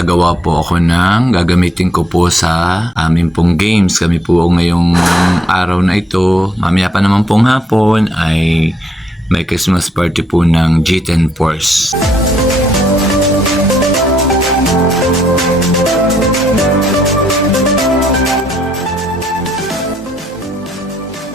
gagawa po ako ng gagamitin ko po sa amin pong games. Kami po ngayong araw na ito, mamaya pa naman pong hapon ay may Christmas party po ng G10 Force.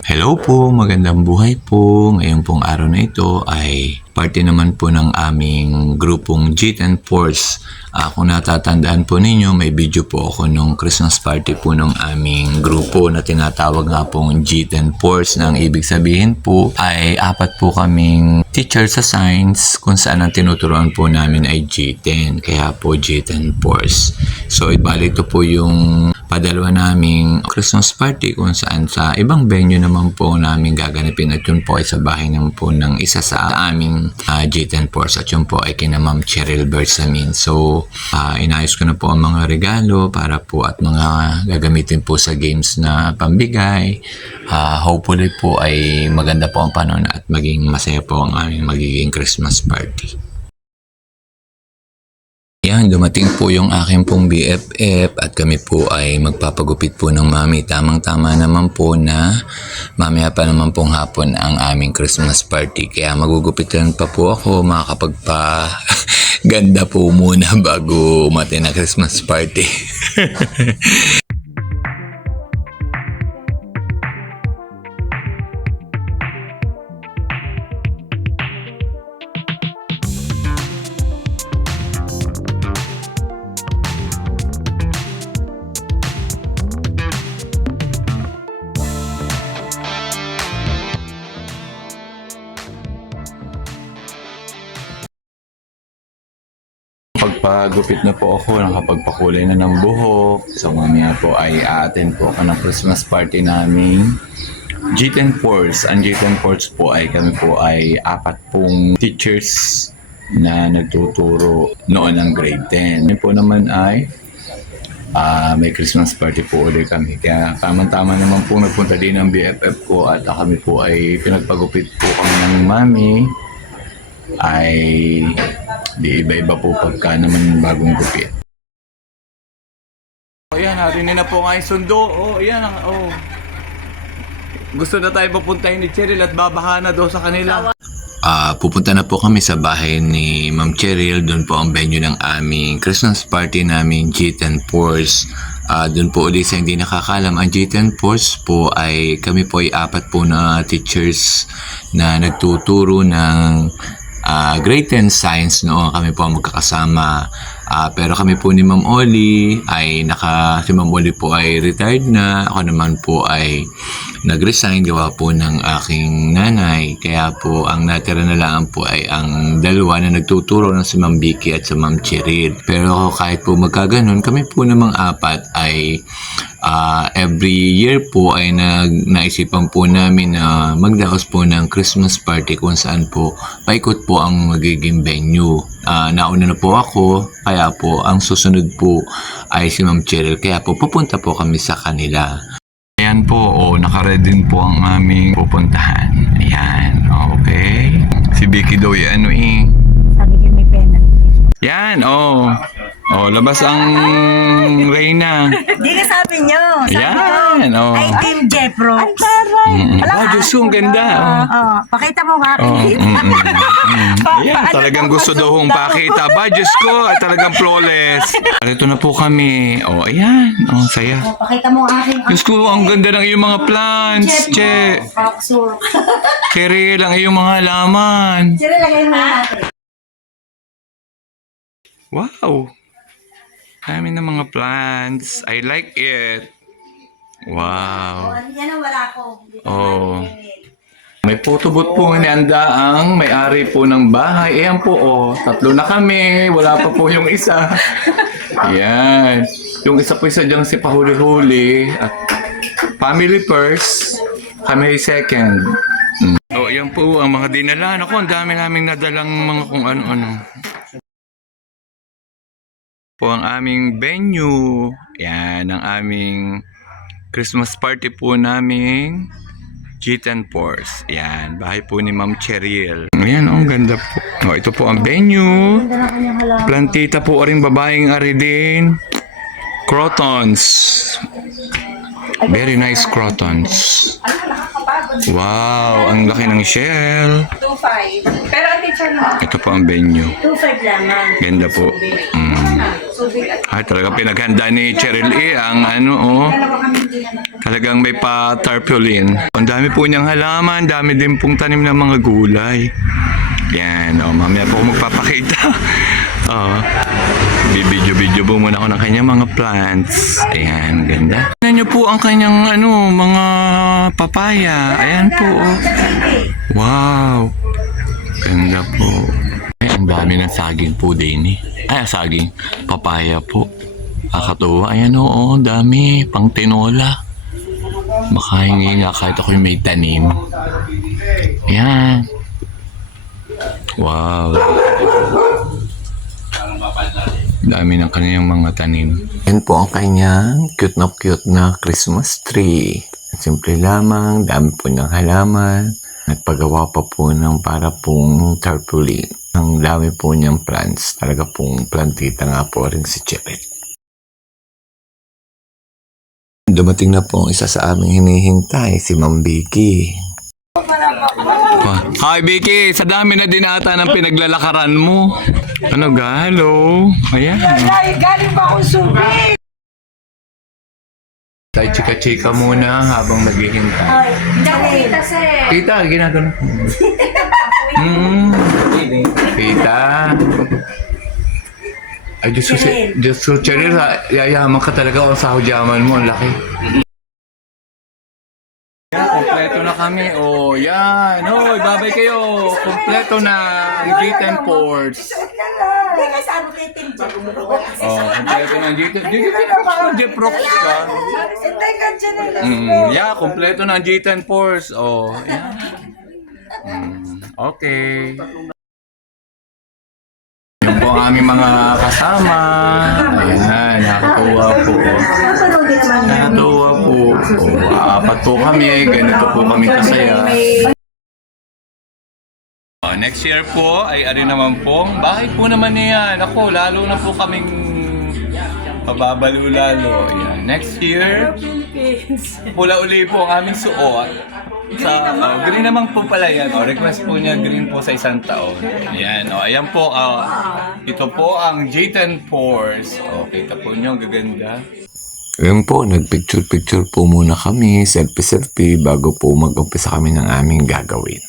Hello po, magandang buhay po. Ngayong pong araw na ito ay parte naman po ng aming grupong G10 Force. Ah, kung natatandaan po ninyo, may video po ako nung Christmas party po ng aming grupo na tinatawag nga pong G10 Force na ang ibig sabihin po ay apat po kaming teacher sa science kung saan ang tinuturuan po namin ay G10. Kaya po G10 Force. So, ibali ito po yung padalawa naming Christmas party kung saan sa ibang venue naman po namin gaganapin at yun po ay sa bahay naman po ng isa sa aming uh, G10 Force at yun po ay kina Ma'am Cheryl Bersamin. So, ah, inayos ko na po ang mga regalo para po at mga gagamitin po sa games na pambigay. Ah, hopefully po ay maganda po ang panahon at maging masaya po ang aming magiging Christmas party. Yan, dumating po yung aking pong BFF at kami po ay magpapagupit po ng mami. Tamang-tama naman po na mamaya pa naman pong hapon ang aming Christmas party. Kaya magugupitan pa po ako, makakapagpa ganda po muna bago umatin na Christmas party. Pagpagupit na po ako, nakapagpakulay na ng buhok. So mamaya po ay a-attend po ako ng Christmas party namin. G10 Force. Ang G10 Force po ay kami po ay apat pong teachers na nagtuturo noon ng grade 10. Yun po naman ay ah, may Christmas party po ulit kami. Kaya tamang-tama naman po nagpunta din ang BFF ko at kami po ay pinagpagupit po kami ng mami ay di iba-iba po pagka naman bagong gupit. Oh, ayan, narinig na po nga yung sundo. Oh, ayan, ang- oh. Gusto na tayo papuntahin ni Cheryl at babaha na daw sa kanila. Ah, pupunta na po kami sa bahay ni Ma'am Cheryl. Doon po ang venue ng aming Christmas party namin, G10 Force. Ah, doon po ulit sa hindi nakakalam, ang G10 Force po ay kami po ay apat po na teachers na nagtuturo ng ah, grade 10 science noon. Kami po magkakasama. Ah, pero kami po ni Ma'am Oli ay naka si Ma'am Oli po ay retired na. Ako naman po ay nag-resign gawa po ng aking nanay. Kaya po ang natira na lang po ay ang dalawa na nagtuturo na si Ma'am Vicky at si Ma'am Cheryl. Pero kahit po magkaganon, kami po namang apat ay ah, every year po ay nag naisipan po namin na magdaos po ng Christmas party kung saan po paikot po ang magiging venue. Ah, nauna na po ako, kaya po ang susunod po ay si Ma'am Cheryl. Kaya po pupunta po kami sa kanila. Ayan po, oh, nakaready din po ang aming pupuntahan. Ayan, okay. Si Vicky daw yan, ano eh. Sabi ko may pena. Yan, oh. Oh, labas ang Reyna. Di ka sabi nyo. Sabi Yan, ko, oh. ay Team Jeffro. Ay, taray. Mm-mm. Oh, Diyos ko, ang ganda. Oh. Oh, pakita mo nga. Oh, mm, mm, mm. Ayan, talagang gusto daw hong pakita. Ba, Diyos ko, ay talagang flawless. Ito na po kami. Oh, ayan. Oh, saya. Oh, pakita mo ang aking Diyos ko, ang ganda ng iyong mga plants, Che. Pakso. Keril, ang iyong mga halaman. Sila lagay mo natin. Wow. Dami ng mga plants. I like it. Oh, Wow. yan ang wala ko. Oh. May photobooth po inianda ang may-ari po ng bahay. Ayan po, oh. Tatlo na kami. Wala pa po yung isa. Ayan. Yung isa po isa dyan si pahuli-huli. At family first. Kami second. Mm. Oh, ayan po ang mga dinala. Ako, ang dami naming nadalang mga kung ano-ano. Po ang aming venue. Yan, ang aming Christmas party po naming G10 Force. Yan, bahay po ni Ma'am Cheryl. Ayan, oh, ang ganda po. Oh, ito po ang venue. Plantita po rin babaeng ari din. Crotons. Very nice crotons. Wow, ang laki ng shell. 2.5. Pero ang teacher na. Ito po ang venue. 2.5 lamang. Ganda po. Mm. Ay, talaga pinaghanda ni Cheryl E. Ang ano, oh. Talagang may pa tarpaulin. Ang dami po niyang halaman. Dami din pong tanim ng mga gulay. Yan, oh. Mamaya po ako magpapakita. oh. Bibidyo-bidyo po muna ako ng kanyang mga plants. Ayan, ganda. Tignan niyo po ang kanyang ano, mga papaya. Ayan po, oh. Wow. Ganda po. Ang dami ng saging po eh. Ay, saging. Papaya po. Kakatuwa. Ayan oo, dami. Pang tinola. Makahingi nga kahit ako'y may tanim. Ayan. Wow. Dami ng kanyang mga tanim. Yan po ang kanyang cute na cute na Christmas tree. Simple lamang, dami po ng halaman. Nagpagawa pa po ng para pong tarpaulin. Ang dami po niyang plants. Talaga pong plantita nga po rin si Cheryl. Dumating na po ang isa sa aming hinihintay, si Ma'am Vicky. Hi Vicky, sa dami na din ata ng pinaglalakaran mo. Ano ga? Hello? Ayan. Ay, galing pa akong subig. Tayo chika-chika muna habang naghihintay. Ay, Hindi ako kita sir. Tita, ginagano. Mm. Tita. Ay, Diyos ko, si- Diyos ko, Cheryl, ha, yayaman ka talaga o sa hudyaman mo, ang laki. Yan, kompleto na kami. Oh, yan. Hoy, babay kayo. Kompleto na ang G10 ports. Hindi ka sabi kay Tim Jack. Oh, kompleto na ang G10. G10 ka, Jeff Rocks ka. Sintay ka dyan eh. Mm, yeah, kompleto na ang G10 Force. Oh, yeah. Mm, okay. Po ang aming mga kasama. Ayan, nakakatuwa po. Nakakatuwa po. Apat po kami. Ganito po kami kasaya. Oh, next year po ay ari naman po. Bakit po naman niyan? Ako, lalo na po kaming mababalo lalo. Yan. Next year, pula uli po ang aming suot. Sa, oh, green naman po pala yan. Oh, request po niya green po sa isang taon. Yan. Oh, ayan po. oh, ito po ang J10 Force. Oh, kita po niyo. Ang gaganda. Ayun po, nagpicture-picture po muna kami, selfie-selfie, bago po mag-umpisa kami ng aming gagawin.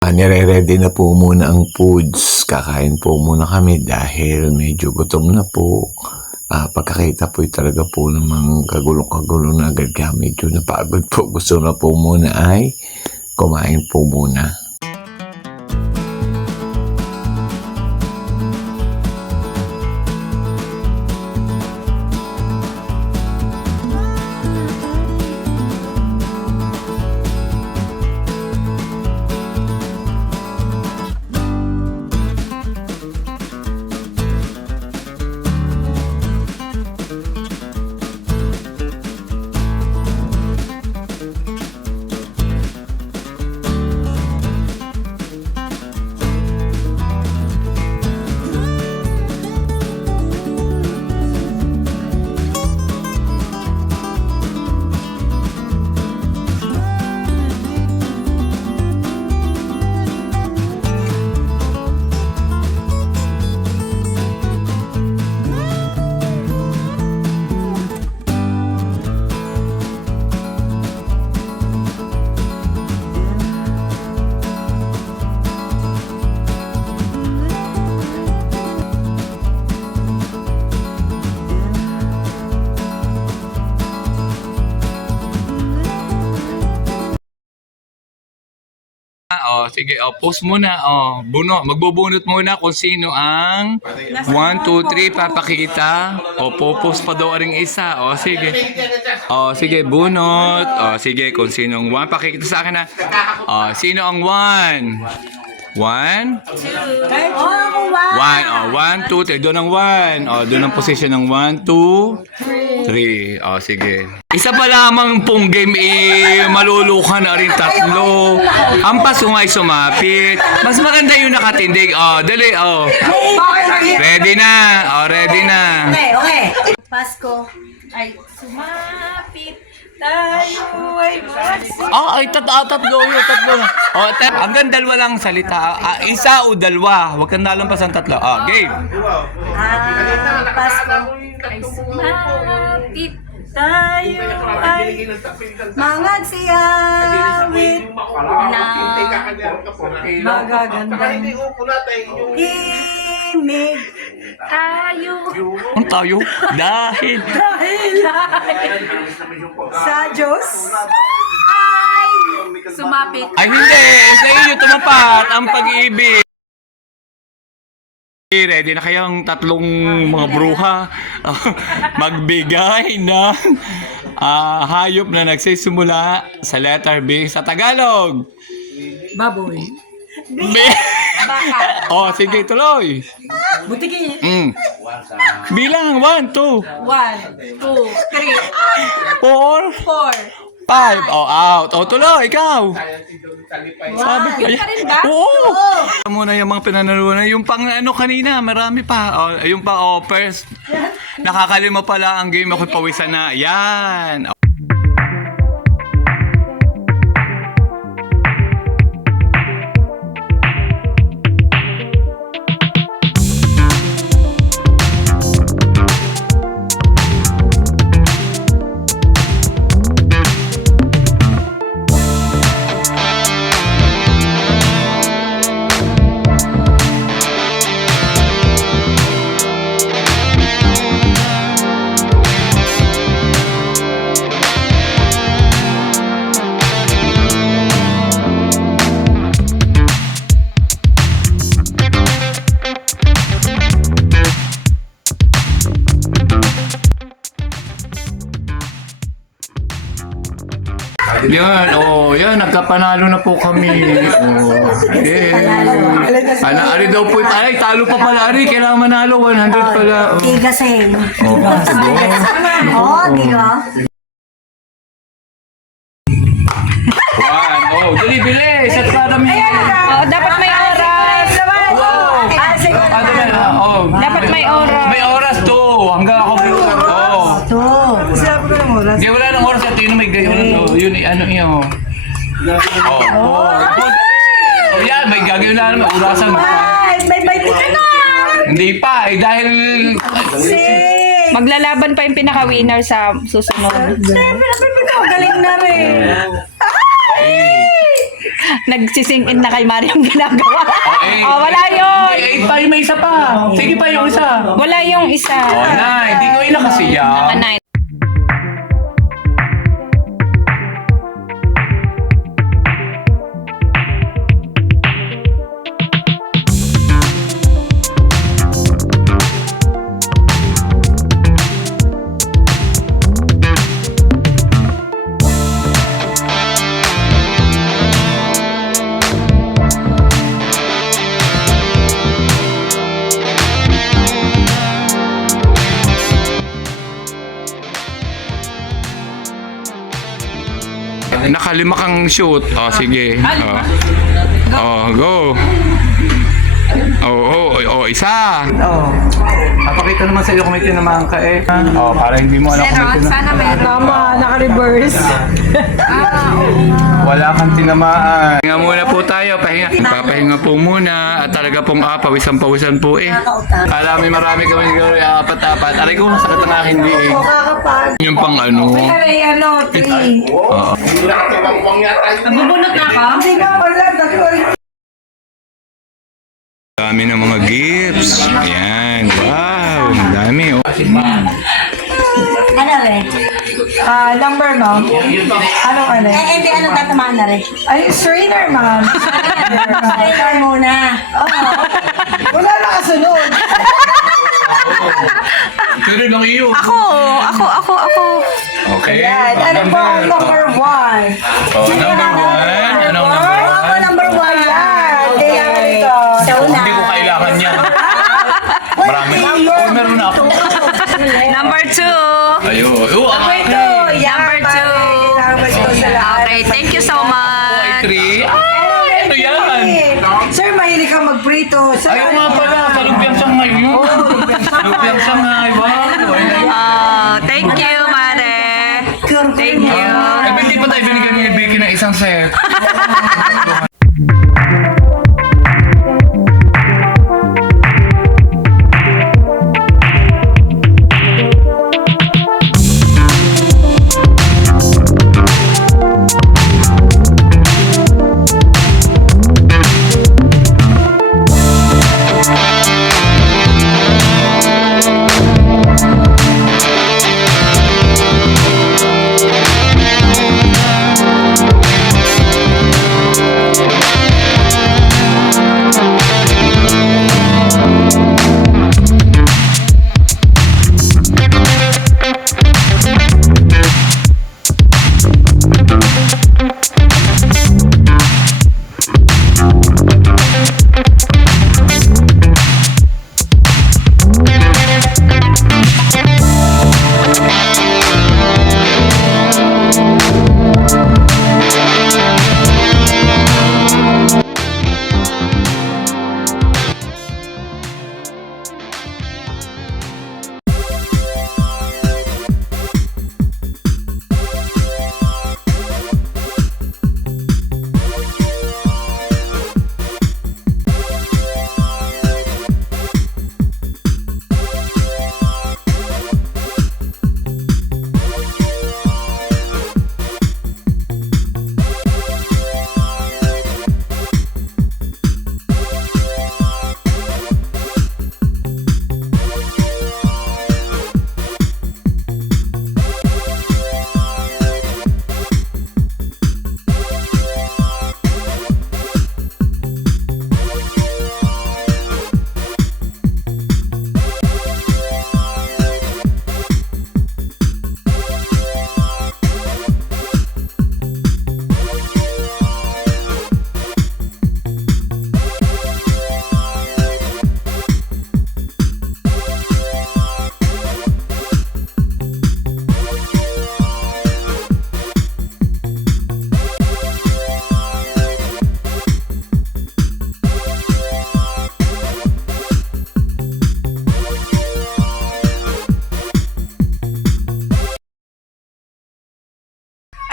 Ah, nire-ready na po muna ang foods. Kakain po muna kami dahil medyo gutom na po. Ah, pagkakita po talaga po namang kagulong-kagulo na agad kaya medyo napagod po. Gusto na po muna ay kumain po muna. Sige, oh, post muna. Oh, buno, magbubunot muna kung sino ang 1 2 3 papakita. O popost pa daw ring isa. Oh, sige. Oh, sige, bunot. Oh, sige, kung sino ang 1 pakikita sa akin na. Oh, sino ang 1? 1? Oh, ako ba? 1. Oh, 1 2 3 doon ang 1. Oh, doon ang position ng 1 2 Three. O, sige. Isa pa lamang pong game, eh, malulukan na rin tatlo. Ang pasungay sumapit. Mas maganda yung nakatindig. O, dali, o. Ready na. O, ready na. Okay, okay. Pasko. Ay, sumapit tayo ay magsik. Ah, ay, tat ah, tatlo yun, tatlo na. O, tap, hanggang dalawa lang salita. Ah, isa o dalawa. Huwag kang nalampas ang tatlo. Ah, game. Ah, Pasko. Ay, sumapit tayo ay Mga siyawit na magagandang himig. tayo. Ang tayo? Dahil. Sa Diyos ay Sumapit. Ay, hindi. Sa iyo tumapat ang pag-ibig. Ready na kayang tatlong mga bruha magbigay ng ah, hayop na nagsisimula sa letter B sa Tagalog. Baboy. B. oh, sige, tuloy. Butiki. Mm. Bilang, one, two, One, two, three, four, four. five. Oh, out. Oh, tuloy, ikaw. Sabi ko, Yun pa rin ba? Oo. Alam mo na yung mga pinanalunan. Yung pang ano kanina, marami pa. Oh, yung pa, oh, first. Nakakalima pala ang game ako pawisan na. Yan. Yan, oh, yan, nagkapanalo na po kami. Oh, yeah. Ano, ari daw po, ay, talo pa pala, ari, kailangan manalo, 100 pala. Oh, tigasin. oh, Oo, di ba? May gagawin na naman. Urasan. Ay, may baiti ka na! Hindi pa, eh, dahil... Sing! Maglalaban pa yung pinaka-winner sa susunod. Siyempre, napipig ka, galing na rin. Nagsising in na kay Mario ang ginagawa. eh, oh, wala yun. Eh, pa, may isa pa. Sige pa yung isa. Wala yung isa. Oh, na, hindi ko ina kasi yan. Naka-nine. Nakalima kang shoot. Oh, sige. Oh, oh go. Oh, oh, oh, isa. Oh. Papakita naman sa iyo kung may tinamaan ka eh. Oh, para hindi mo alam kung may tinamaan. Sana may Tama, naka-reverse. Wala kang tinamaan. Pahinga muna po tayo. Pahinga. Papahinga po muna. At talaga pong ah, pawisan-pawisan po eh. Kala may marami kami gawin. Apat-apat. Aray ko, sakit ang aking diig. Kakapag. Yung pang ano. Ay, ano, three. Oo. Magbubunot na ako? Hindi nga, wala. Dagol. Dami ng mga gifts. Ayan. Wow. Ang dami. Oh. Ano rin? Ah, number, ma'am. Anong ano? Eh, hindi, ano tatamaan na rin? Ay, strainer, ma'am. Ikaw muna. Wala na kasunod. Pero lang iyo. Ako, ako, ako, ako. Okay. Yan, ano po ang number one? Oh, number one. Anong number Ako, one? number meron na ako. Number two. Ayo. Oh, Number ah. Number two. Number two lahat. Okay, thank you so much. three. Ah, ano yan? Sir, mahilig ka magprito. Sir, Ayaw nga pala. Kalumpiang sangay yun. Kalumpiang sangay. Wow. Oh, thank you, Mare. Thank you. Eh, hindi pa tayo binigyan ni Becky ng isang set.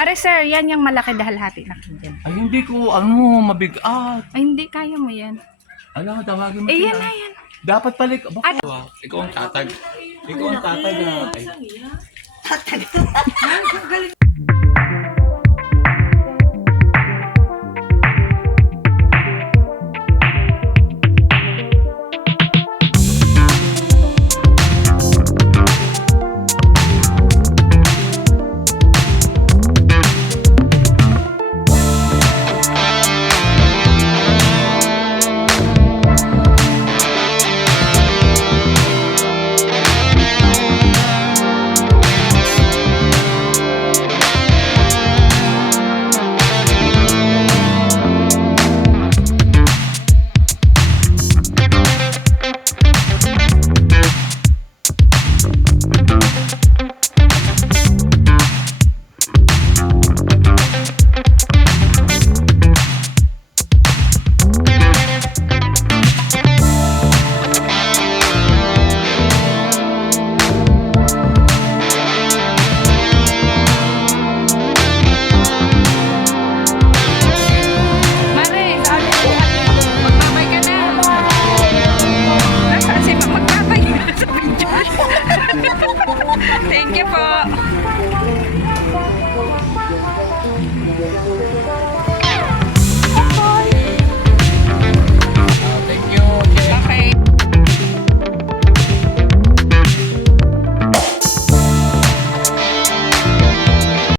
Are sir, yan yung malaki dahalhati na dyan. Ay, hindi ko, ano, mabigat. Ay, hindi, kaya mo yan. Ano, tawagin mo Eh, yan na yan. Dapat palik. Baka, ikaw ang tatag. Ikaw ang tatag. ah. Ay.